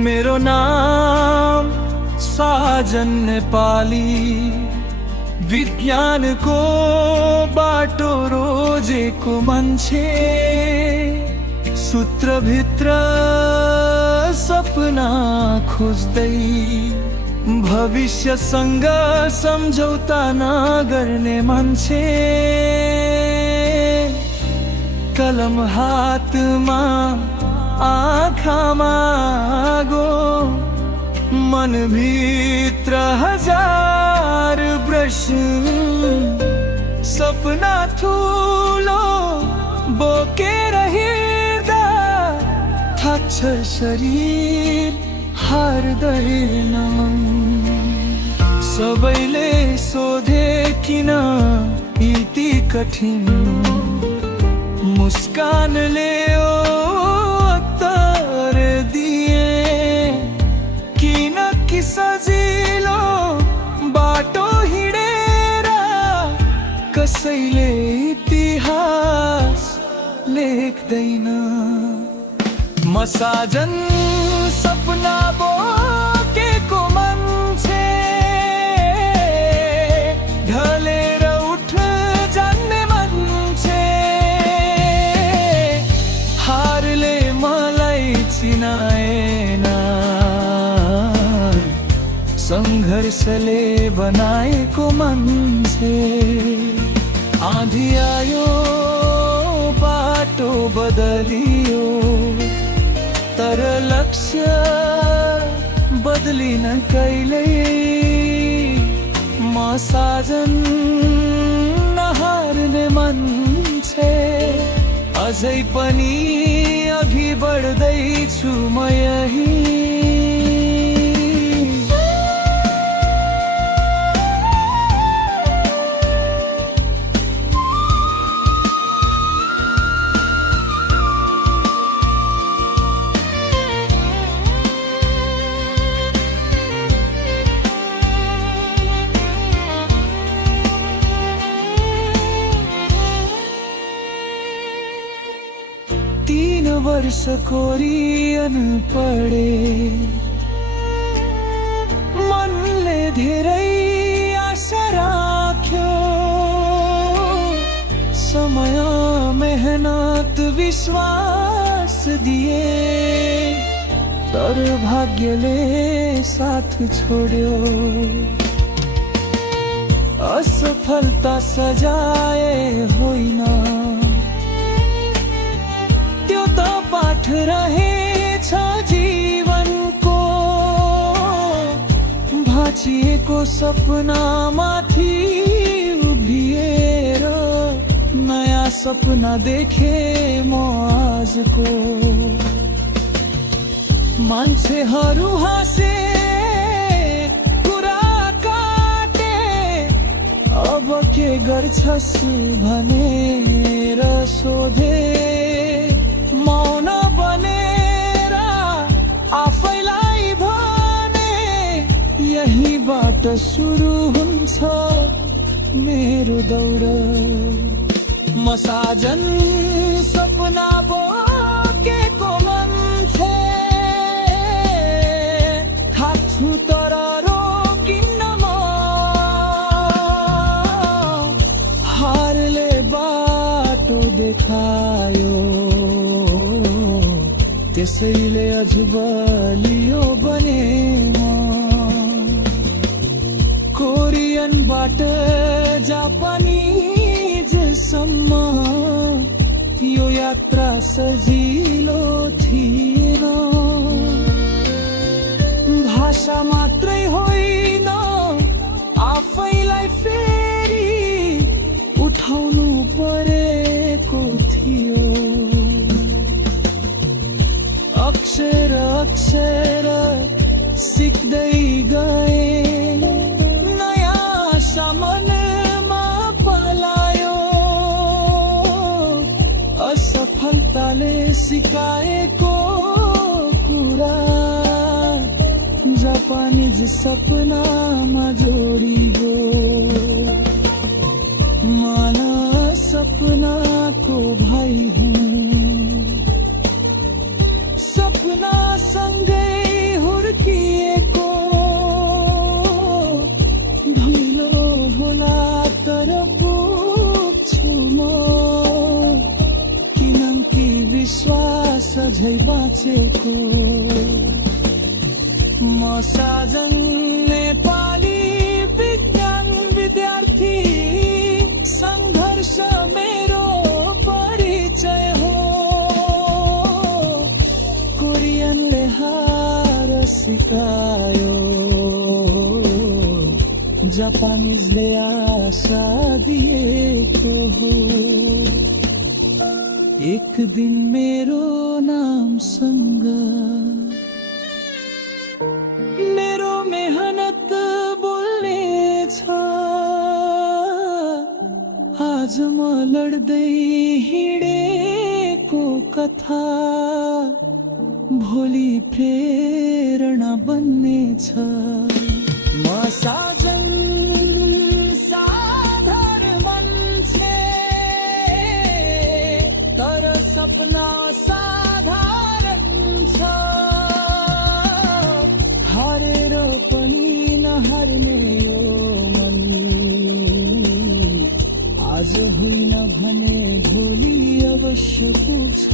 मेरो नाम साजन नेपाली, विज्ञानको बाटो रोजेको मान्छे, सूत्रभित्र सपना खोज्दै भविष्यसँग सम्झौता नगर्ने मान्छे, कलम हातमा आँखामा आगो, मनभित्र हजार प्रश्न, सपना ठुलो बोकेर हिँड्दा थाक्छ शरीर हार्दैन मन। सबैले सोधे किन यति कठिन, मुस्कानले उत्तर दिए, किन कि सजिलो बाटो हिँडेर कसैले इतिहास लेख्दैन। म साजन सपना बोकेको मान्छे, ढलेर उठ जान्ने मान्छे, हारले मलाई चिनाएन, सङ्घर्षले बनाएको मान्छे। आँधी आयो बाटो बदलियो, तर लक्ष्य बदलिन कहिल्यै। म साजन नहार्ने मान्छे, अझै पनि अघि बढ्दैछु म यही। वर्ष कोरियन पढे, मनले धेरै आशा राख्यो, समय मेहनत विश्वास दिए, तर भाग्यले साथ छोड्यो। असफलता सजाय होइन, पाठ रहेछ जीवनको, भाँचिएको सपनामाथि उभिएर नयाँ सपना देखे म आजको। मान्छेहरू हाँसे, कुरा काटे, अब के गर्छस् भनेर सोधे, मौन बनेर आफैलाई भने, यहीबाट सुरु हुन्छ मेरो दौड। म साजन सपना बोकेको मान्छे, थाक्छु तर रोकिन्न म, हारले बाटो देखायो, त्यसैले अझ बलियो बने म। कोरियनबाट जापानिजसम्म यो यात्रा सजिलो थिएन, भाषा मात्रै होइन आफैलाई फेरि उठाउनु परेको थियो। अक्षर अक्षर सिक्दै गए, नयाँ सामनमा पलायो, असफलताले सिकाएको कुरा जापानिज सपनामा जोडियो। मान सपनाको भाइ हुँ, सपना सँगै बाँचेको म साजन नेपाली विज्ञान विद्यार्थी सङ्घर्ष मेरो परिचय हो कोरियनले हार सिकायो जापानिजले आशा दिएको हो एक दिन मेरो नामसँग मेरो मेहनत बोल्नेछ आज म लड्दै हिँडेको कथा भोलि प्रेरणा बन्नेछ म साजन साधारण मान्छे तर सपना साधारण छ हारेर पनि नहार्ने यो मन आज होइन भने भोलि अवश्य पुग्छ